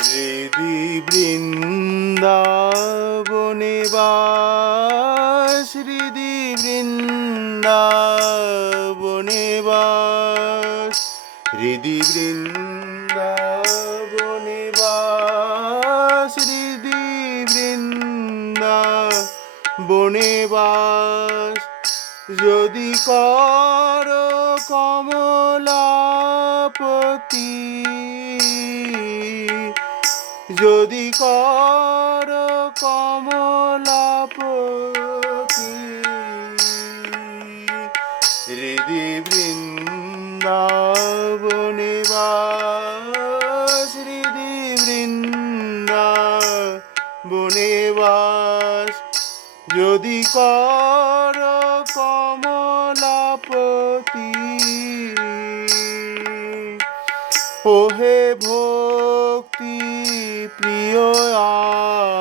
হৃদি বৃন্দাবনে বাস হৃদি বৃন্দাবনে বাস হৃদি বৃন্দাবনে বাস হৃদি বৃন্দাবনে বাস। যদি কর কমলাপতি কর কমলাপতি হৃদি বৃন্দাবনে বাস হৃদি বৃন্দাবনে যদি কর কমলাপতি ওহে ভক্তি প্রিয়,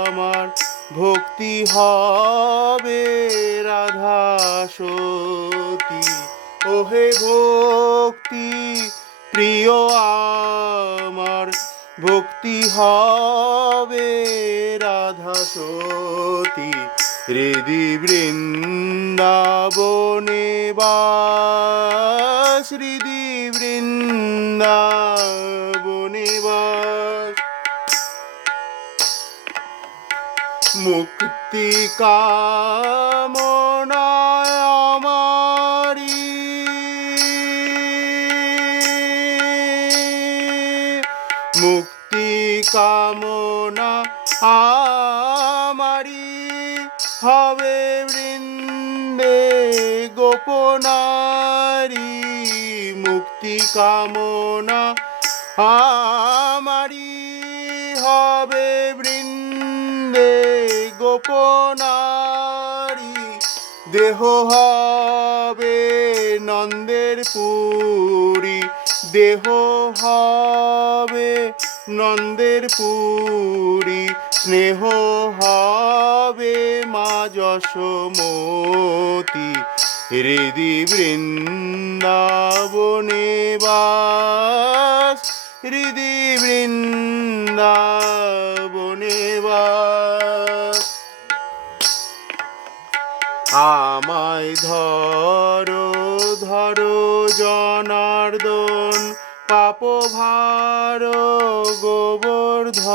আমার ভক্তি হবে রাধা সতী। ওহে ভক্তি, প্রিয়, আমার ভক্তি হবে রাধা সতী। হৃদি বৃন্দাবনে বা হৃদি বৃন্দাবনে মুক্তি কামনায় মুক্তি কামনা আমারি। হবে বৃন্দে গোপনারি। মুক্তি কামনা আমারি। গোপনারি দেহ হবে নন্দের পুরী। দেহ হবে নন্দের পুরী। স্নেহ হবে মা যশোমতি। হৃদি বৃন্দাবনে বাস। হৃদি বৃন্দাবনে বাস। আমায় ধরো ধরো জনার্দন পাপ ভার গোবর্ধন।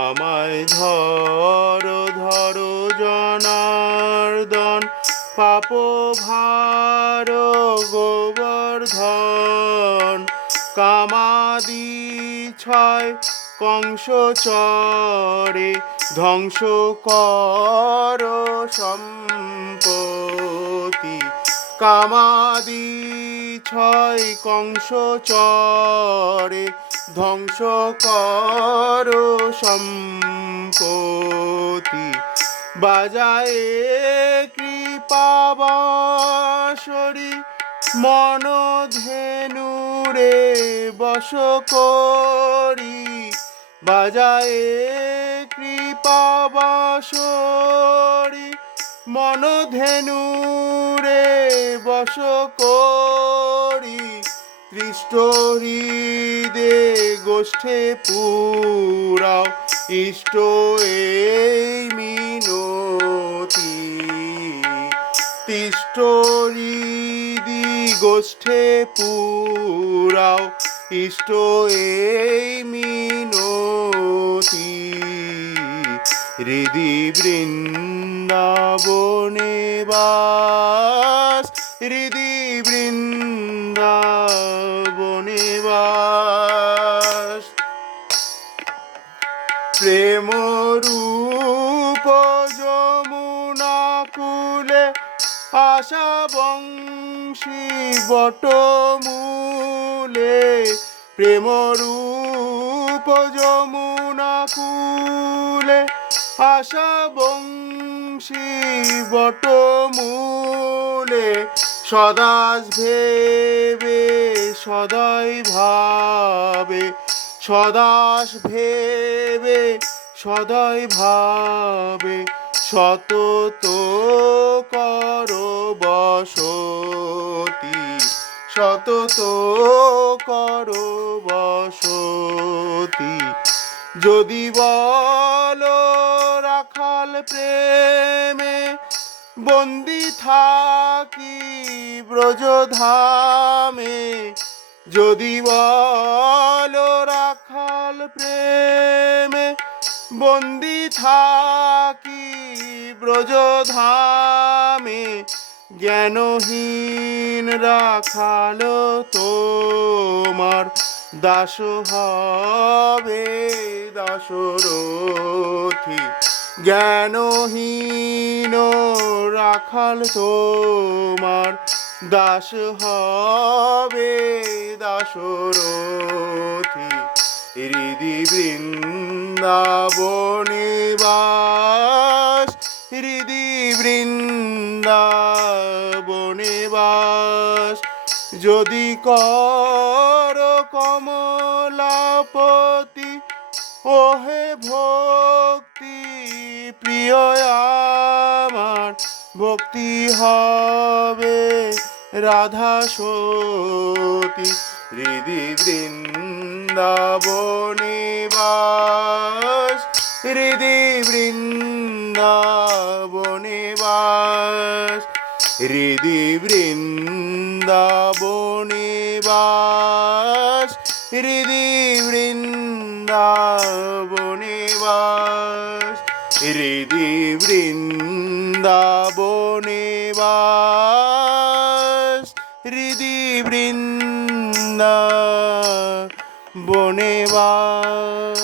আমায় ধরো ধরো জনার্দন পাপ ভার গোবর্ধন। কামাদি ছয় কংস চরে, ধ্বংস কর সম্পত্তি। কামাদি ছয় কংস চরে, ধ্বংস কর সম্পত্তি। বাজায়ে কৃপাবাসরি মন ধেনুরে বস করি। বাজায়ে কৃপাবাসরি মন ধেনুরে বস করি। কৃষ্ট হৃদে গোষ্ঠে পুরাও, ইষ্ট এই মিনতি। তিষ্ট হৃদি গোষ্ঠে পুরাও ইষ্ট এই মিনতি, হৃদি বৃন্দাবনে বাস, হৃদি বৃন্দাবনে বাস। প্রেম রূপ যমুনা কুলে আশা বংশী বটমূলে প্রেম রূপ যমুনা কুলে আশা বংশী বটমূলে সদাস ভেবে, সদাই ভাবে, সদাস ভেবে, সদাই ভাবে, সতত কর বসতি সতত করো বসতি। যদি বলো রাখাল প্রেমে, বন্দি থাকি ব্রজধামে। যদি বলো রাখাল প্রেমে, বন্দি থাকি ব্রজধামে। জ্ঞানহীন রাখাল তোমার দাস হবে দাসরথী। জ্ঞানহীন রাখাল তোমার দাস হবে দাসরথী। হৃদি বৃন্দাবনে যদি কর কমলাপতি, ওহে ভক্তি প্রিয় আমার, ভক্তি হবে রাধা সতী। হৃদি বৃন্দাবনে বাস, হৃদি বৃন্দাবনে হৃদি বৃন্দাবনে বাস হৃদি বৃন্দাবনে বাস হৃদি বৃন্দাবনে বাস হৃদি বৃন্দাবনে বাস